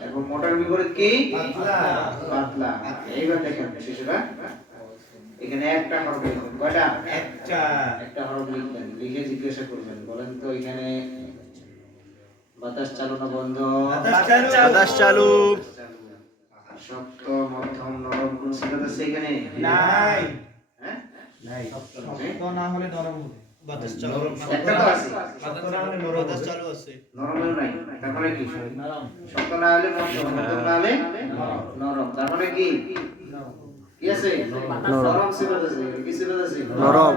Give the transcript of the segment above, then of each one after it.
এবং মোটার বিপরীত কি? পাতলা। এইবার দেখেন শিশুরা এখানে একটা হরফ লিখবেন। কয়টা? একটা। একটা হরফ লিখবেন। লিখে জিজ্ঞাসা করবেন। বলেন তো এখানে বাতাস চালু না বন্ধ? বাতাস চালু। শক্ত মধ্যম নরম কোন আছে এখানে? নাই। হ্যাঁ? নাই। শক্ত না হলে নরম হবে। বাতাস চালু একটা তো আছে। বাতাস চালু আছে। নাই মানে কি? শক্ত না হলে মধ্যম মধ্যম না হলে নরম। তার মানে কি? কি আছে? নরম। সিফাত আছে। কি সিফাত আছে? নরম।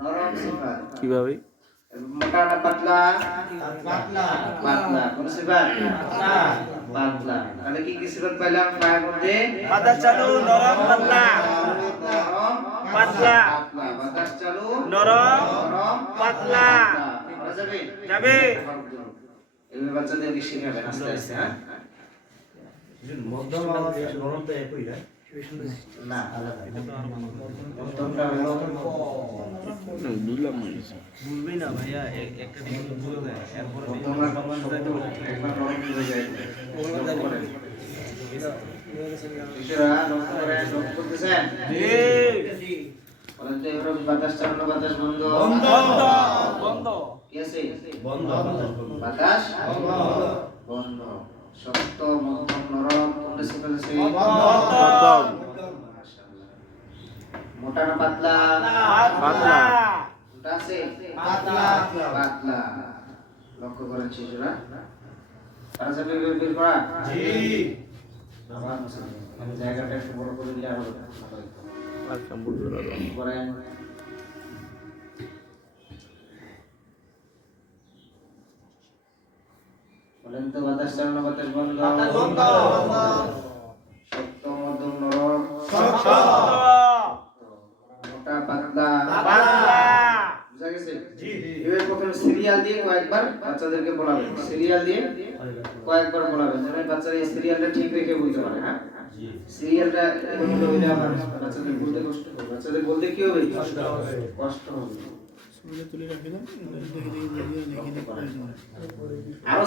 নরম সিফাত। কীভাবে? মোটা না পাতলা? পাতলা। পাতলা। কোন সিফাত? না পাতলা। তাহলে কি কি সিফাত পাইলাম? পায়ের মধ্যে বাতাস চালু নরম পাতলা। নরম পাতলা। পাতলা। বাতাস চালু নরম নরম। পাতলা। যাবে। বাচ্চাদেরকে শেখাবেন আস্তে আস্তে হ্যাঁ মধ্যম নরম তো একই না বুঝবেই না ভাইয়া একটা জিনিস বুঝে যায় এরপরে মধ্যমটা একবার নরম যায় লক্ষ্য করেন। শিশুরা লক্ষ্য করেন লক্ষ্য করতেছেন বলেন তো এবার বাতাস চালানো বাতাস বন্ধ। বন্ধ। বন্ধ। কি আছে? বন্ধ বাতাস বন্ধ। শক্ত মধ্যম নরম কোনটা মোটা না পাতলা? পাতলা। কোনটা আছে? পাতলা। পাতলা। লক্ষ্য করেন শিশুরা। তারা যাবে বের বের করা? জি। জায়গাটা একটু বড় করে দিলে আরও ভালো বলেন তো বাতাস চালানো বাতাস বন্ধ বন্ধ। শক্ত মধ্যম নরম শক্ত। মোটা পাতলা। পাতলা। বুঝা গেছে? জি এবার প্রথমে সিরিয়াল দিয়ে কয়েকবার বাচ্চাদেরকে বলাবেন। সিরিয়াল দিয়ে কয়েকবার বলাবেন যেন বাচ্চারা এই সিরিয়ালটা ঠিক রেখে বলতে পারে হ্যাঁ? সিরিয়ালটা এরকম হইলে আবার বাচ্চাদের বলতে কষ্ট হবে। বাচ্চাদের বলতে কি হবে কষ্ট হবে। কষ্ট হবে আরও